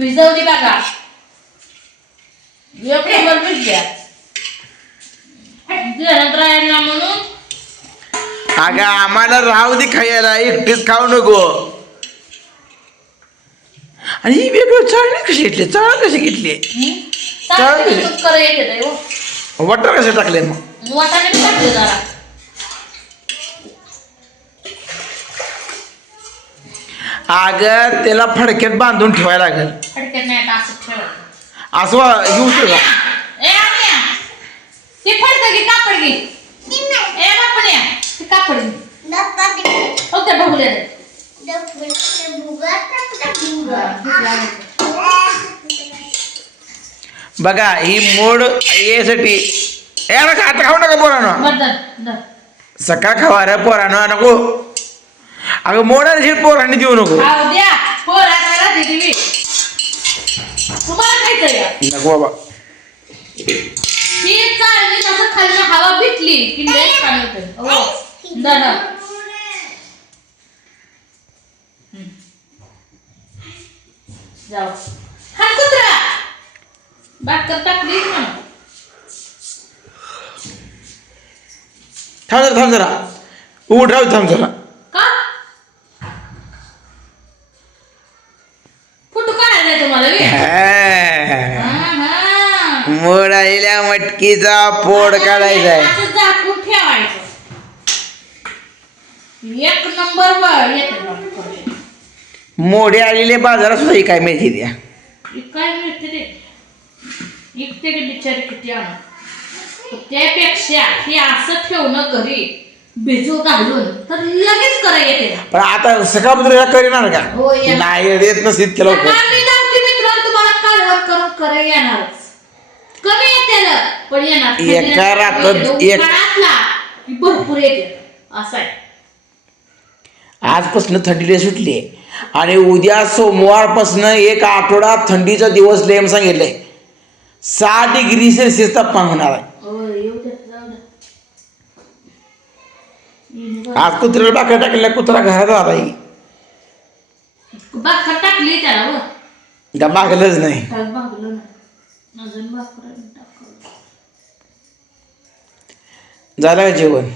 भिजवली बघा. एक नंबर भिजल्या नंतर यांना म्हणून. अगं आम्हाला राहू दे खायला एकटीच खाऊ नको. आणि ही वेगळं चाळणी कशी घेतली? चाळ कशी घेतली? ताई, हो. वटर कसे टाकले मग? वाटाणे बी टाकले जरा. अगं त्याला फडक्यात बांधून ठेवायला लागेल. फडक्यात नाही आता असं ठेवायचं असं वा- येऊ तुला ए आम्या ते फडकं घे कापड घे. ए बापण्या ते कापड घे. हो त्या बघूल्या दे. बघा ही मोड यासाठी याला का आता खाऊ नका पोरानं. सकाळ खावा रे पोरानं नको. अगं मोडायला शेत पोरांनी देऊ नको. द्या. पोर तुम्हाला खायचंय का? नको बाबा. ही चालली तसं खाली हवा भेटली की लय छान होतं. हो धर, धर. हम्म. जाऊ. हा कुत्रा. भाकर टाकली ना थांब जरा थांब जरा. उठ राहू थांब जरा. मोडालेल्या मटकीचा पोड काढायचा आहे. असं झाकून ठेवायचं. एक नंबर वर मोडे आलेले बाजारात सुद्धा ही काय माहिती द्या काय मिळते ते इकते की बिचारी किती आणून. त्यापेक्षा हे असं ठेवणं घरी भिजू घालून तर लगेच करा येते ना. पण आता सकाळपर्यंत करणार का? हो, येणार. नाही येत सांगते मित्रांनो तुम्हाला कालवण करून करा येणारच. कमी येते ना, पण येणार एका रात्रात एक- की भरपूर येते. असं आहे. आजपासून थंडी सुटली आणि उद्या सोमवारपासून एक आठवडा थंडीचा दिवस लेम सांगितलंय. सहा डिग्री सेल्सिअस तापमान होणार आहे. येऊ जाऊ बरं. आज कुत्र्याला बाकड्या टाकलेल्या कुत्रा घरात आला ही भाकर टाकली त्याला व. मागलंच नाही. अजून भाकर टाकलं झालं का जेवण?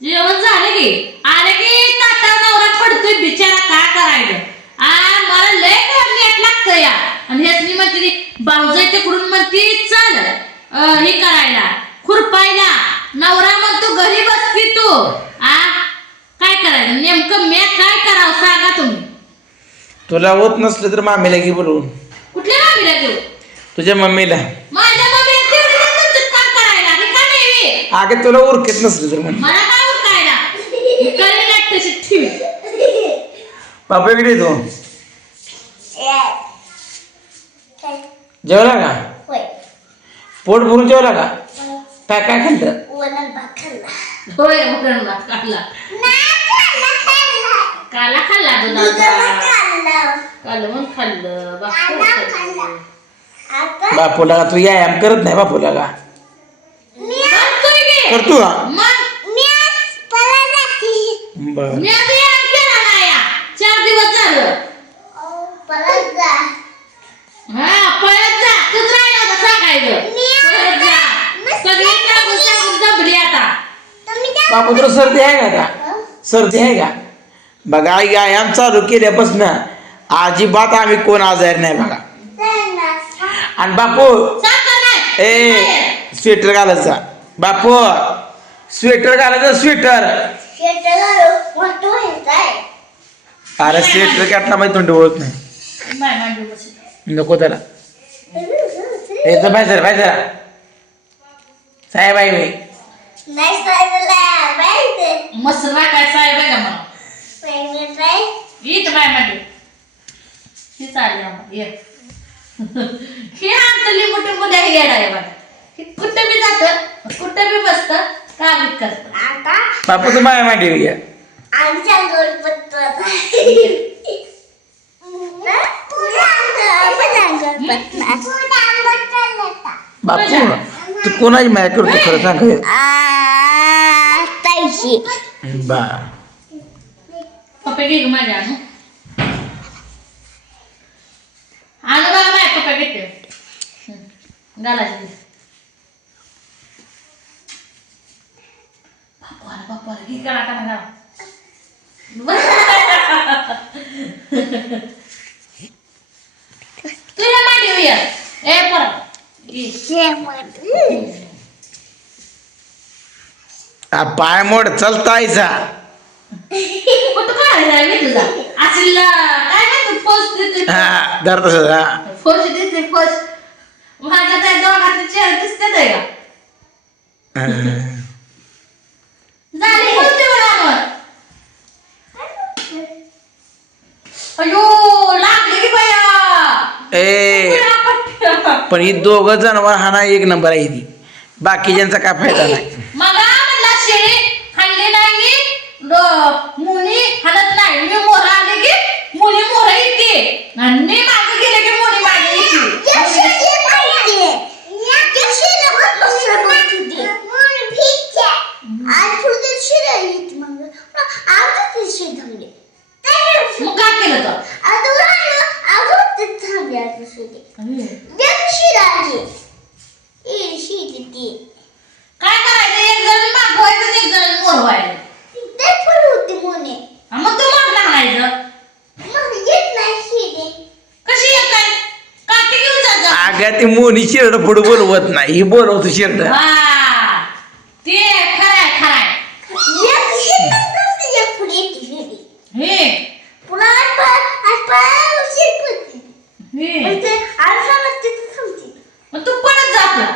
जेवण झालं की. आले की ताटा नवरा पडतोय बिचारा काय करायचं? आ मला लय काय नेट लागतं या. आणि हेच मी म्हणते भाऊजाई तिकडून म्हणते चल अं, हे करायला. खुरपायला. नवरा म्हणतो घरी बसती तू. आ काय करायचं? नेमकं मी काय करावं सांगा तुम्ही. तुला होत नसलं तर मामीला घे बोलवून. कुठल्या मामीला देऊ तुझ्या मम्मीला. माझ्या मम्मीला तेवढी नाही तुमचं काम करायला. रिकामी आहे मी. आगे तुला उरकत नसलं तर म्हण. मला काय उरकायला? करेल नाही तशी ठेवी? बापा इकडे येतो जेवला का? पोट भरून जेवला का? काय काय खाल्लं? होय वरण भात काढला काला खाल्ला दुधाचा कालवण खाल्लं. खाल्लं. बापूला तू व्यायाम करत नाही बापूला का? करतोय की? करतो का बर. हा. बापू तुला सर्दी आहे का सर्दी आहे का? बघा आई व्यायाम चालू केल्यापासून अजिबात आम्ही कोण आजारी नाही बघा. आणि बापू. ए स्वेटर घालायचा बापू स्वेटर घालायचं स्वेटर. अरे स्वेटर काटला माहिती थंडी ओळख नाही. बाय नको त्याला. यायचं बाहेर बाहेर साहेब आहे बाई मस्त काय साहेब आहे का बाय ही चालली ये. हे आणतली मोठे आहे बघा हे कुठं बी जात कुठं बी बसत का बी करत बापू तू माया मांडी घ्या आमच्या बापू तू कोणाची माया करतो खरं सांग बा. पप्पे माझ्या आणू आणि बघा माझ्या पप्पा घेते घालायची मांडी ए. आ, पाय मोड चलतायचा. कुठं आहे मी तुझा? असेल काय नाही तू पोस्ट देते हा धर तसं हा. पोस्ट देते माझ्या त्या दोघांचे चेहरे दिसते ते का? हं. झाली कोणती बरोबर अयो लागले की बया. ए. पण ही दोघं जनावर हा ना एक नंबर आहे ती. बाकीच्यांचा काय फायदा नाही. मला म्हणला शेळी खाल्ली नाही ड- हालत नाही. मी मोरा आले की मुली मोरा येते. आणि मी मागे गेले की मुली मागे येते. मग काय केलं तर काय करायचं एक जण मागवायचं आणि एक जण मोरवायचं आणि मग तू मागला हाणायचं कशी येत नाही काठी घेऊन जात जा. अगं ती मोनी शिरड पुढे बोलवत नाही. ही बोलवतो शिरड. हा. ते खराय खराय. हे. हे. पण ते. मग जा आपला.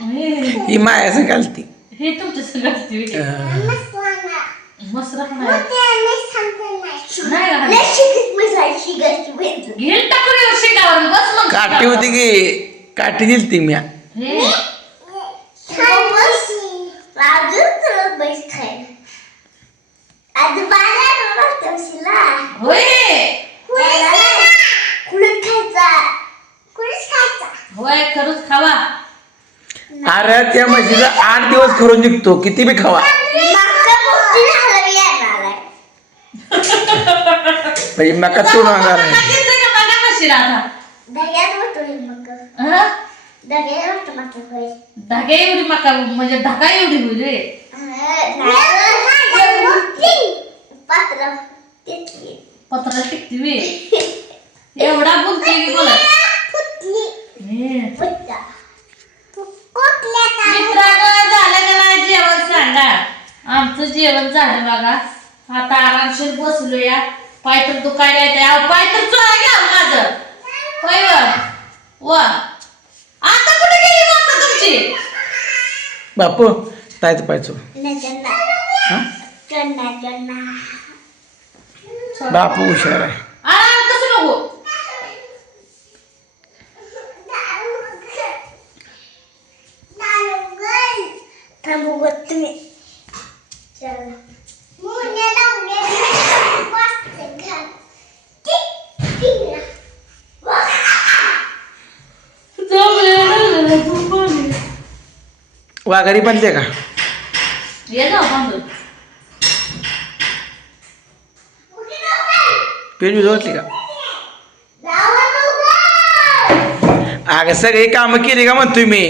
हे. ही माया हे तुमच्या नसताना. काठी होती की काठी दिली ती खावा. अरे त्या म्हशीचा आठ दिवस खरून निघतो. किती बी खावा मागच्या गोष्टीला हलवी येणार आहे. म्हणजे मका तू नांगार आहे. धागा एवढी मका म्हणजे धागा एवढी होईल रे. पात्र टिकती वे एवढा बोलते की हे. मित्रांनो झालं का नाही जेवण सांगा? आमचं जेवण झालं बघा. आता आरामशीर बसलोया. पाय तर दुखायला येते अहो पाय तर चोळा घ्या माझं. होय व. आता कुठे गेली वाटतं तुमची? बापू तायचं पायचो हा? बापू हुशार आहे. कसं नको. थांबू तुम्ही. चला. वाघारी बनते का? पेजू जोडली का? अगं सगळी कामं केली का म्हणतोय मी?